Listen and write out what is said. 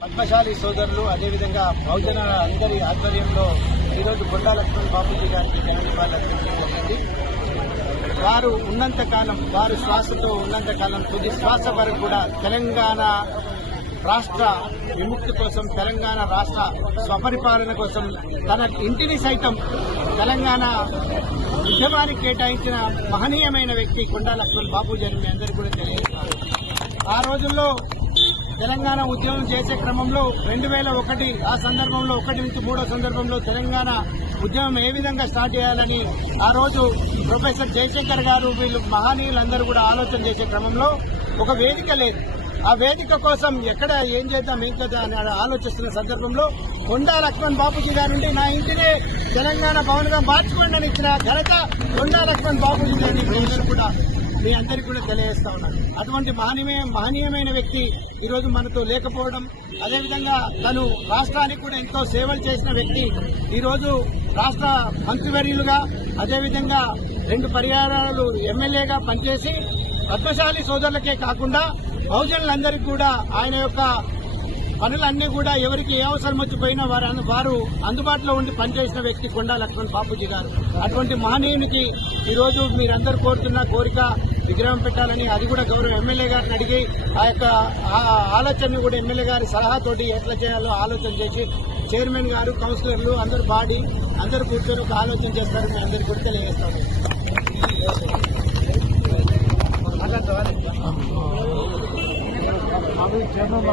పద్మశాలి సోదరులు అదేవిధంగా బహుజన అందరి ఆధ్వర్యంలో ఈరోజు కొండా లక్ష్మణ్ బాపూజీ గారికి నివాళులర్పించబడింది. వారు ఉన్నంతకాలం, వారు శ్వాసతో ఉన్నంతకాలం, తుది శ్వాస వరకు కూడా తెలంగాణ రాష్ట్ర విముక్తి కోసం, తెలంగాణ రాష్ట్ర స్వపరిపాలన కోసం తన ఇంటిని సైతం తెలంగాణ ఉద్యమానికి కేటాయించిన మహనీయమైన వ్యక్తి కొండా లక్ష్మణ్ బాపూజీ అని మీ అందరికీ కూడా తెలియజేస్తారు. ఆ రోజుల్లో తెలంగాణ ఉద్యమం చేసే క్రమంలో 2001 ఆ సందర్భంలో 1 నుంచి 3 సందర్భంలో తెలంగాణ ఉద్యమం ఏ విధంగా స్టార్ట్ చేయాలని ఆ రోజు ప్రొఫెసర్ జయశంకర్ గారు వీళ్ళు మహనీయులందరూ కూడా ఆలోచన చేసే క్రమంలో ఒక వేదిక లేదు. ఆ వేదిక కోసం ఎక్కడ ఏం చేద్దాం అని ఆలోచిస్తున్న సందర్భంలో కొండా లక్ష్మణ్ బాపూజీ గారి నా ఇంటినే తెలంగాణ భవన్గా మార్చుకోండి అని ఇచ్చిన ఘనత కొండా లక్ష్మణ్ బాపూజీ గారిని కూడా మీ అందరికీ కూడా తెలియజేస్తా ఉన్నాను. అటువంటి మహనీయమైన వ్యక్తి ఈరోజు మనతో లేకపోవడం, అదేవిధంగా తను రాష్ట్రానికి కూడా ఎంతో సేవలు చేసిన వ్యక్తి ఈరోజు రాష్ట్ర మంత్రివర్యులుగా, అదేవిధంగా 2 పర్యాయాలు ఎమ్మెల్యేగా పనిచేసి పద్మశాలి సోదరులకే కాకుండా బహుజనులందరికీ కూడా ఆయన యొక్క పనులన్నీ కూడా ఎవరికి ఏ అవసరం వచ్చిపోయినా వారు అందుబాటులో ఉండి పనిచేసిన వ్యక్తి కొండా లక్ష్మణ్ బాపూజీ గారు. అటువంటి మహనీయునికి ఈరోజు మీరందరూ కోరుతున్న కోరిక విగ్రహం పెట్టాలని, అది కూడా గౌరవ ఎమ్మెల్యే గారిని అడిగి ఆ యొక్క ఆలోచనని కూడా ఎమ్మెల్యే గారి సలహాతోటి ఎట్లా చేయాలో ఆలోచన చేసి చైర్మన్ గారు, కౌన్సిలర్లు అందరూ బాడీ అందరూ కూర్చొని ఒక ఆలోచన చేస్తారు. మీ అందరికీ కూడా తెలియజేస్తాము. చైర్మన్